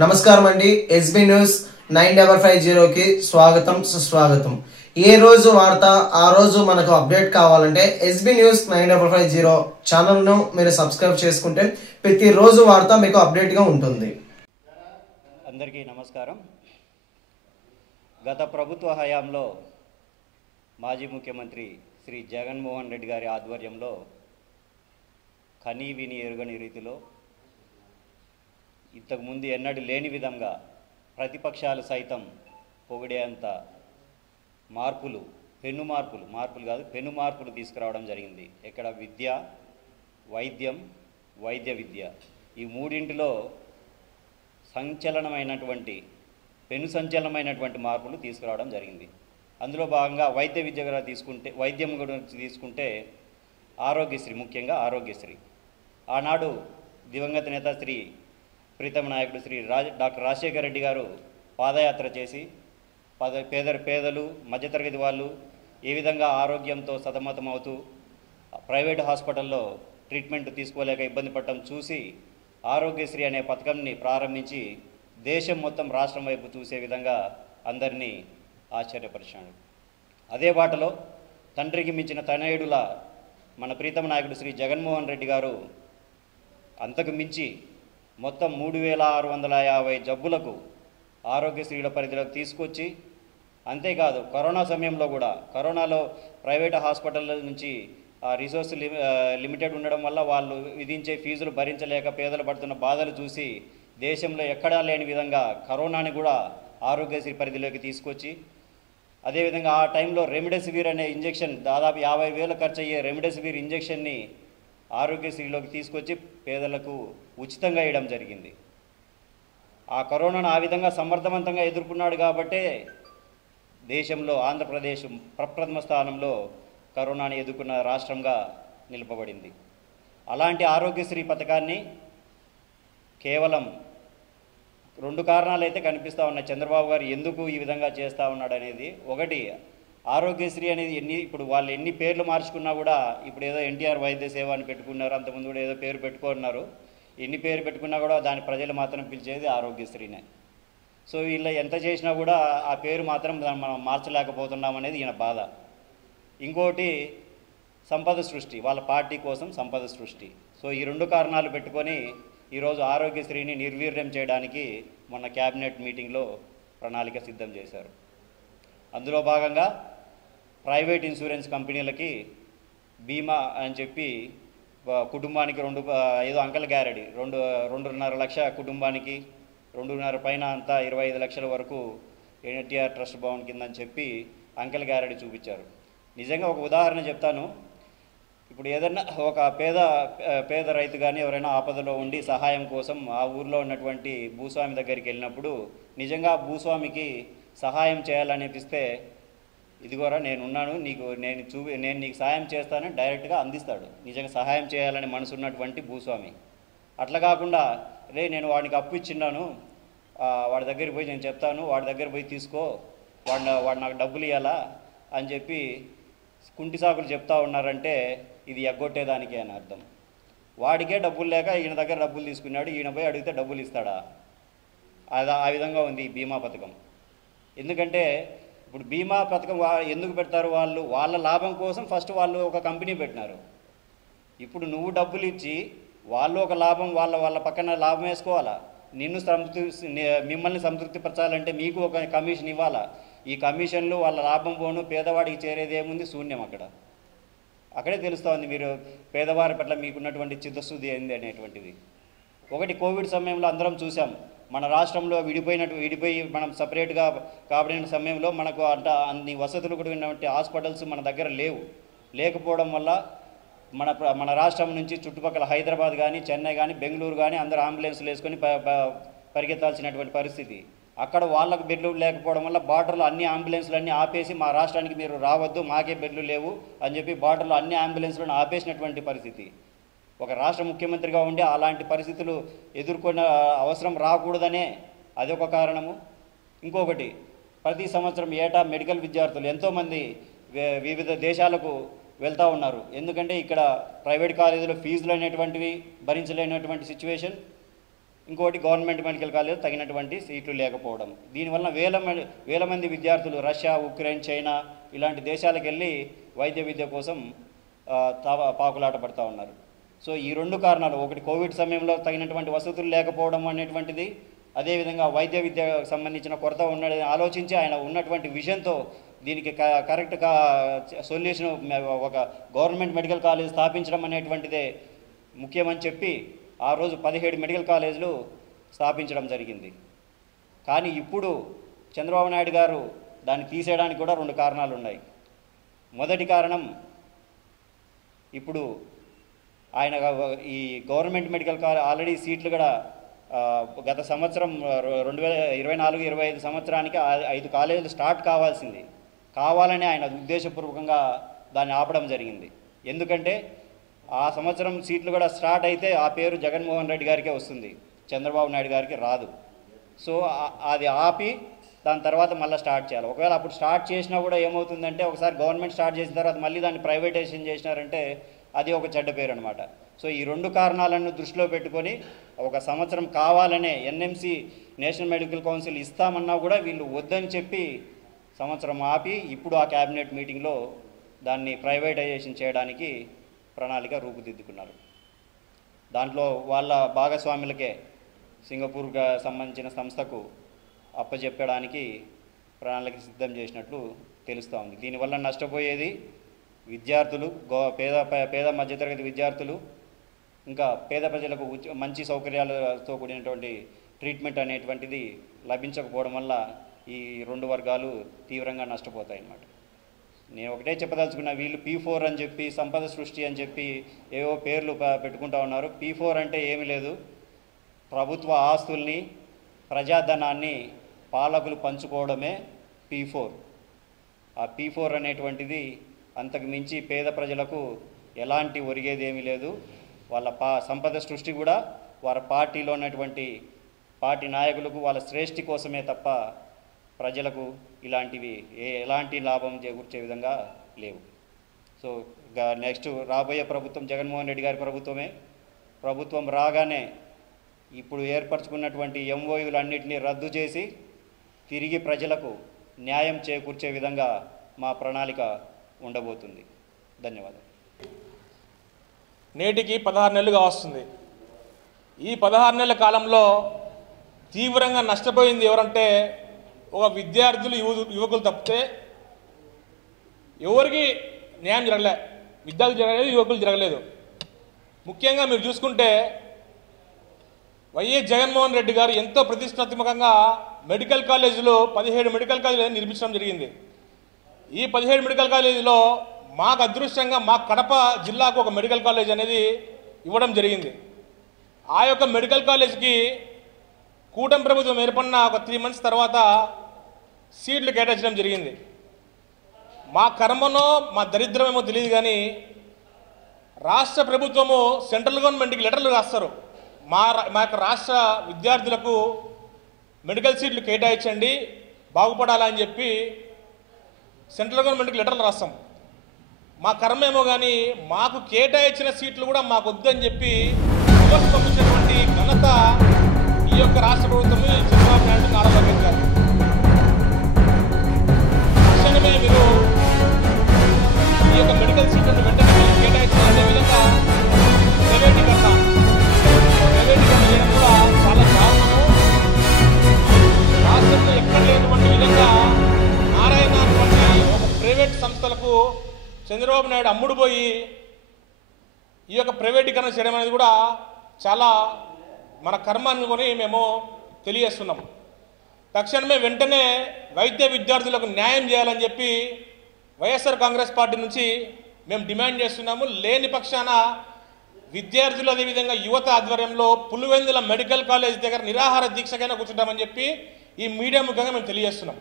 నమస్కారం అండి. SB news 9550కి స్వాగతం సుస్వాగతం. ఏ రోజు వార్త ఆ రోజు మనకు అప్డేట్ కావాలంటే ఎస్బీ న్యూస్ 9550 ఛానల్ను మీరు సబ్స్క్రైబ్ చేసుకుంటే ప్రతిరోజు వార్త మీకు అప్డేట్గా ఉంటుంది. అందరికీ నమస్కారం. గత ప్రభుత్వ హయాంలో మాజీ ముఖ్యమంత్రి శ్రీ జగన్మోహన్ రెడ్డి గారి ఆధ్వర్యంలో కనీ విని ఎరుగని రీతిలో ఇంతకుముందు ఎన్నడూ లేని విధంగా ప్రతిపక్షాలు సైతం పొగిడేంత పెను మార్పులు తీసుకురావడం జరిగింది. ఇక్కడ విద్య, వైద్యం, వైద్య విద్య ఈ మూడింటిలో సంచలనమైనటువంటి మార్పులు తీసుకురావడం జరిగింది. అందులో భాగంగా వైద్యం గురించి తీసుకుంటే ఆరోగ్యశ్రీ, ముఖ్యంగా ఆరోగ్యశ్రీ. ఆనాడు దివంగత నేత శ్రీ ప్రీతమ నాయకుడు శ్రీ డాక్టర్ రాజశేఖర రెడ్డి గారు పాదయాత్ర చేసి పేదలు, మధ్యతరగతి వాళ్ళు ఏ విధంగా ఆరోగ్యంతో సతమతమవుతూ ప్రైవేట్ హాస్పిటల్లో ట్రీట్మెంట్ తీసుకోలేక ఇబ్బంది పడటం చూసి ఆరోగ్యశ్రీ అనే పథకంని ప్రారంభించి దేశం మొత్తం రాష్ట్రం వైపు చూసే విధంగా అందరినీ ఆశ్చర్యపరిచాడు. అదే బాటలో తండ్రికి మించిన తనయుడుల మన ప్రీతమ నాయకుడు శ్రీ జగన్మోహన్ రెడ్డి గారు అంతకు మించి మొత్తం 3650 జబ్బులకు ఆరోగ్యశ్రీల పరిధిలోకి తీసుకొచ్చి, అంతేకాదు కరోనాలో ప్రైవేట్ హాస్పిటల్ నుంచి రిసోర్స్ లిమిటెడ్ ఉండడం వల్ల వాళ్ళు విధించే ఫీజులు భరించలేక పేదలు పడుతున్న బాధలు చూసి దేశంలో ఎక్కడా లేని విధంగా కరోనాని కూడా ఆరోగ్యశ్రీ పరిధిలోకి తీసుకొచ్చి, అదేవిధంగా ఆ టైంలో రెమిడెసివిర్ అనే ఇంజెక్షన్ దాదాపు 50,000 ఖర్చు అయ్యే రెమిడెసివిర్ ఇంజెక్షన్ని ఆరోగ్యశ్రీలోకి తీసుకొచ్చి పేదలకు ఉచితంగా ఇవ్వడం జరిగింది. ఆ కరోనాను ఆ విధంగా సమర్థవంతంగా ఎదుర్కొన్నాడు కాబట్టే దేశంలో ఆంధ్రప్రదేశ్ ప్రప్రథమ స్థానంలో కరోనాని ఎదుర్కొన్న రాష్ట్రంగా నిలపబడింది. అలాంటి ఆరోగ్యశ్రీ పథకాన్ని కేవలం 2 కారణాలు అయితే కనిపిస్తూ ఉన్నాయి చంద్రబాబు గారు ఎందుకు ఈ విధంగా చేస్తూ ఉన్నాడు అనేది. ఒకటి, ఆరోగ్యశ్రీ అనేది ఇప్పుడు వాళ్ళు ఎన్ని పేర్లు మార్చుకున్నా కూడా, ఇప్పుడు ఏదో ఎన్టీఆర్ వైద్య సేవ అని పెట్టుకున్నారు, అంతకుముందు కూడా ఏదో పేరు పెట్టుకున్నారు. ఎన్ని పేరు పెట్టుకున్నా కూడా దాని ప్రజలు మాత్రం పిలిచేది ఆరోగ్యశ్రీనే. సో వీళ్ళ ఎంత చేసినా కూడా ఆ పేరు మాత్రం మనం మార్చలేకపోతున్నాం అనేది ఈయన బాధ. ఇంకోటి, సంపద సృష్టి, వాళ్ళ పార్టీ కోసం సంపద సృష్టి. సో ఈ 2 కారణాలు పెట్టుకొని ఈరోజు ఆరోగ్యశ్రీని నిర్వీర్యం చేయడానికి మొన్న క్యాబినెట్ మీటింగ్లో ప్రణాళిక సిద్ధం చేశారు. అందులో భాగంగా ప్రైవేట్ ఇన్సూరెన్స్ కంపెనీలకి బీమా అని చెప్పి కుటుంబానికి ఏదో అంకల్ గ్యారెంటీ 2.5 లక్ష కుటుంబానికి, 2.5 పైన అంతా 25 లక్షల వరకు ఎన్టీఆర్ ట్రస్ట్ భవన్ కింద అని చెప్పి అంకల్ గ్యారెంటీ చూపించారు. నిజంగా ఒక ఉదాహరణ చెప్తాను. ఇప్పుడు ఏదన్నా ఒక పేద రైతు కానీ ఎవరైనా ఆపదలో ఉండి సహాయం కోసం ఆ ఊర్లో ఉన్నటువంటి భూస్వామి దగ్గరికి వెళ్ళినప్పుడు నిజంగా భూస్వామికి సహాయం చేయాలనిపిస్తే, ఇదిగోరా నేనున్నాను, నేను నీకు సహాయం చేస్తానని డైరెక్ట్గా అందిస్తాడు. నిజంగా సహాయం చేయాలని మనసు ఉన్నటువంటి భూస్వామి. అట్లా కాకుండా, నేను వాడికి అప్పు ఇచ్చిన్నాను, వాడి దగ్గరికి పోయి నేను చెప్తాను, వాడి దగ్గర పోయి తీసుకో, వాడు నాకు డబ్బులు ఇవ్వాలా అని చెప్పి కుంటి సాకులు చెప్తా ఉన్నారంటే ఇది ఎగ్గొట్టేదానికే అని అర్థం. వాడికే డబ్బులు లేక ఈయన దగ్గర డబ్బులు తీసుకున్నాడు, ఈయన పోయి అడిగితే డబ్బులు ఇస్తాడా? ఆ విధంగా ఉంది ఈ బీమా పథకం. ఎందుకంటే ఇప్పుడు బీమా పథకం ఎందుకు పెడతారు? వాళ్ళ లాభం కోసం ఫస్ట్ వాళ్ళు ఒక కంపెనీ పెట్టినారు. ఇప్పుడు నువ్వు డబ్బులు ఇచ్చి వాళ్ళు ఒక లాభం వాళ్ళ పక్కన లాభం వేసుకోవాలా. మిమ్మల్ని సంతృప్తిపరచాలంటే మీకు ఒక కమిషన్ ఇవ్వాలా. ఈ కమిషన్లు వాళ్ళ లాభం పోను, పేదవాడికి చేరేది ఏముంది? శూన్యం. అక్కడే తెలుస్తోంది మీరు పేదవారి పట్ల మీకున్నటువంటి చిత్తశుద్ధి ఏంది అనేటువంటిది. ఒకటి, కోవిడ్ సమయంలో అందరం చూసాం, మన రాష్ట్రంలో విడిపోయి మనం సపరేట్గా కాబడిన సమయంలో మనకు అన్ని వసతులు కూడా ఉన్నటువంటి హాస్పిటల్స్ మన దగ్గర లేకపోవడం వల్ల మన రాష్ట్రం నుంచి చుట్టుపక్కల హైదరాబాద్ కానీ, చెన్నై కానీ, బెంగళూరు కానీ అందరూ అంబులెన్స్లు వేసుకొని పరిగెత్తాల్సినటువంటి పరిస్థితి. అక్కడ వాళ్ళకు బెడ్లు లేకపోవడం వల్ల బార్డర్లో అన్ని అంబులెన్స్లు అన్నీ ఆపేసి మా రాష్ట్రానికి మీరు రావద్దు, మాకే బెడ్లు లేవు అని చెప్పి బార్డర్లో అన్ని అంబులెన్స్లను ఆపేసినటువంటి పరిస్థితి. ఒక రాష్ట్ర ముఖ్యమంత్రిగా ఉండి అలాంటి పరిస్థితులు ఎదుర్కొన్న అవసరం రాకూడదనే అదొక కారణము. ఇంకొకటి, ప్రతి సంవత్సరం ఏటా మెడికల్ విద్యార్థులు ఎంతోమంది వివిధ దేశాలకు వెళ్తూ ఉన్నారు. ఎందుకంటే ఇక్కడ ప్రైవేట్ కాలేజీలో ఫీజులు అనేటువంటివి భరించలేనటువంటి సిచ్యువేషన్. ఇంకోటి గవర్నమెంట్ మెడికల్ కాలేజ్ తగినటువంటి సీట్లు లేకపోవడం. దీనివల్ల వేల మంది విద్యార్థులు రష్యా, ఉక్రెయిన్, చైనా ఇలాంటి దేశాలకు వెళ్ళి వైద్య విద్య కోసం పాకులాట పడుతూ ఉన్నారు. సో ఈ రెండు కారణాలు, ఒకటి కోవిడ్ సమయంలో తగినటువంటి వసతులు లేకపోవడం అనేటువంటిది, అదేవిధంగా వైద్య విద్యకు సంబంధించిన కొరత ఉన్నదని ఆలోచించి ఆయన ఉన్నటువంటి విజన్తో దీనికి కరెక్ట్గా సొల్యూషన్ ఒక గవర్నమెంట్ మెడికల్ కాలేజ్ స్థాపించడం అనేటువంటిదే ముఖ్యమని చెప్పి ఆ రోజు 17 మెడికల్ కాలేజీలు స్థాపించడం జరిగింది. కానీ ఇప్పుడు చంద్రబాబు నాయుడు గారు దాన్ని తీసేయడానికి కూడా 2 కారణాలు ఉన్నాయి. మొదటి కారణం, ఇప్పుడు ఆయన ఈ గవర్నమెంట్ మెడికల్ కాలేజ్ ఆల్రెడీ సీట్లు కూడా గత సంవత్సరం 2024-25 సంవత్సరానికి 5 కాలేజీలు స్టార్ట్ కావాలని ఆయన ఉద్దేశపూర్వకంగా దాన్ని ఆపడం జరిగింది. ఎందుకంటే ఆ సంవత్సరం సీట్లు కూడా స్టార్ట్ అయితే ఆ పేరు జగన్మోహన్ రెడ్డి గారికే వస్తుంది, చంద్రబాబు నాయుడు గారికి రాదు. సో అది ఆపి దాని తర్వాత మళ్ళీ స్టార్ట్ చేయాలి. ఒకవేళ అప్పుడు స్టార్ట్ చేసినా కూడా ఏమవుతుందంటే, ఒకసారి గవర్నమెంట్ స్టార్ట్ చేసిన తర్వాత మళ్ళీ దాన్ని ప్రైవేటైజేషన్ చేసినారంటే అది ఒక చెడ్డ పేరు అనమాట. సో ఈ 2 కారణాలను దృష్టిలో పెట్టుకొని ఒక సంవత్సరం కావాలనే ఎన్ఎంసి నేషనల్ మెడికల్ కౌన్సిల్ ఇస్తామన్నా కూడా వీళ్ళు వద్దని చెప్పి సంవత్సరం ఆపి ఇప్పుడు ఆ క్యాబినెట్ మీటింగ్లో దాన్ని ప్రైవేటైజేషన్ చేయడానికి ప్రణాళిక రూపుదిద్దుకున్నారు. దాంట్లో వాళ్ళ భాగస్వాములకే సింగపూర్గా సంబంధించిన సంస్థకు అప్పచెప్పడానికి ప్రణాళిక సిద్ధం చేసినట్లు తెలుస్తూ ఉంది. దీనివల్ల నష్టపోయేది విద్యార్థులు, పేద మధ్యతరగతి విద్యార్థులు, ఇంకా పేద ప్రజలకు మంచి సౌకర్యాలతో కూడినటువంటి ట్రీట్మెంట్ అనేటువంటిది లభించకపోవడం వల్ల ఈ 2 వర్గాలు తీవ్రంగా నష్టపోతాయి అన్నమాట. నేను ఒకటే చెప్పదలుచుకున్న, వీళ్ళు P4 అని చెప్పి, సంపద సృష్టి అని చెప్పి ఏవో పేర్లు పెట్టుకుంటా ఉన్నారు. P4 అంటే ఏమీ లేదు, ప్రభుత్వ ఆస్తుల్ని, ప్రజాధనాన్ని పాలకులు పంచుకోవడమే P4. ఆ P4 అనేటువంటిది అంతకు మించి పేద ప్రజలకు ఎలాంటి ఒరిగేది ఏమీ లేదు. వాళ్ళ సంపద సృష్టి కూడా వారి పార్టీలో ఉన్నటువంటి పార్టీ నాయకులకు వాళ్ళ శ్రేష్ఠి కోసమే తప్ప ప్రజలకు ఇలాంటివి ఎలాంటి లాభం చేకూర్చే విధంగా లేవు. సో నెక్స్ట్ రాబోయే ప్రభుత్వం జగన్మోహన్ రెడ్డి గారి ప్రభుత్వమే. ప్రభుత్వం రాగానే ఇప్పుడు ఏర్పరచుకున్నటువంటి MOUలన్నింటినీ రద్దు చేసి తిరిగి ప్రజలకు న్యాయం చేకూర్చే విధంగా మా ప్రణాళిక ఉండబోతుంది. ధన్యవాదాలు. నేటికి 16 నెలలుగా వస్తుంది. ఈ 16 నెలల కాలంలో తీవ్రంగా నష్టపోయింది ఎవరంటే ఒక విద్యార్థులు, యువకులు తప్పితే ఎవరికి న్యాయం జరగలే. విద్యార్థులు జరగలేదు, యువకులు జరగలేదు. ముఖ్యంగా మీరు చూసుకుంటే వైఎస్ జగన్మోహన్ రెడ్డి గారు ఎంతో ప్రతిష్టాత్మకంగా మెడికల్ కాలేజీలో 17 మెడికల్ కాలేజీలు నిర్మించడం జరిగింది. ఈ 17 మెడికల్ కాలేజీలో మాకు అదృష్టంగా మా కడప జిల్లాకు ఒక మెడికల్ కాలేజ్ అనేది ఇవ్వడం జరిగింది. ఆ యొక్క మెడికల్ కాలేజ్కి కూటమి ప్రభుత్వం ఏర్పడిన ఒక 3 మంత్స్ తర్వాత సీట్లు కేటాయించడం జరిగింది. మా కర్మనో మా దరిద్రమేమో తెలియదు కానీ రాష్ట్ర ప్రభుత్వము సెంట్రల్ గవర్నమెంట్కి లెటర్లు రాస్తారు, మా యొక్క రాష్ట్ర విద్యార్థులకు మెడికల్ సీట్లు కేటాయించండి బాగుపడాలని చెప్పి సెంట్రల్ గవర్నమెంట్కి లెటర్లు రాస్తాం. మా కర్మేమో కానీ మాకు కేటాయించిన సీట్లు కూడా మాకు వద్దని చెప్పి పంపించినటువంటి ఘనత ఈ యొక్క రాష్ట్ర ప్రభుత్వం చంద్రబాబు నాయుడు నారా లోకేష్ గారు. తక్షణమే మీరు ఈ యొక్క మెడికల్ సీట్లను వెంటనే కేటాయించాలనే విధంగా ప్రైవేటీకరణ చేయడం కూడా చాలా దారుణము. రాష్ట్రంలో ఎక్కడ లేనటువంటి విధంగా నారాయణ అటువంటి ఒక ప్రైవేట్ సంస్థలకు చంద్రబాబు నాయుడు అమ్ముడుపోయి ఈ యొక్క ప్రైవేటీకరణ చేయడం అనేది కూడా చాలా మన కర్మ అనుకొని మేము తెలియజేస్తున్నాం. తక్షణమే వెంటనే వైద్య విద్యార్థులకు న్యాయం చేయాలని చెప్పి వైఎస్ఆర్ కాంగ్రెస్ పార్టీ నుంచి మేము డిమాండ్ చేస్తున్నాము. లేని పక్షాన విద్యార్థులు అదేవిధంగా యువత ఆధ్వర్యంలో పులివెందుల మెడికల్ కాలేజ్ దగ్గర నిరాహార దీక్షకైనా కూర్చుంటామని చెప్పి ఈ మీడియా ముఖంగా మేము తెలియజేస్తున్నాం.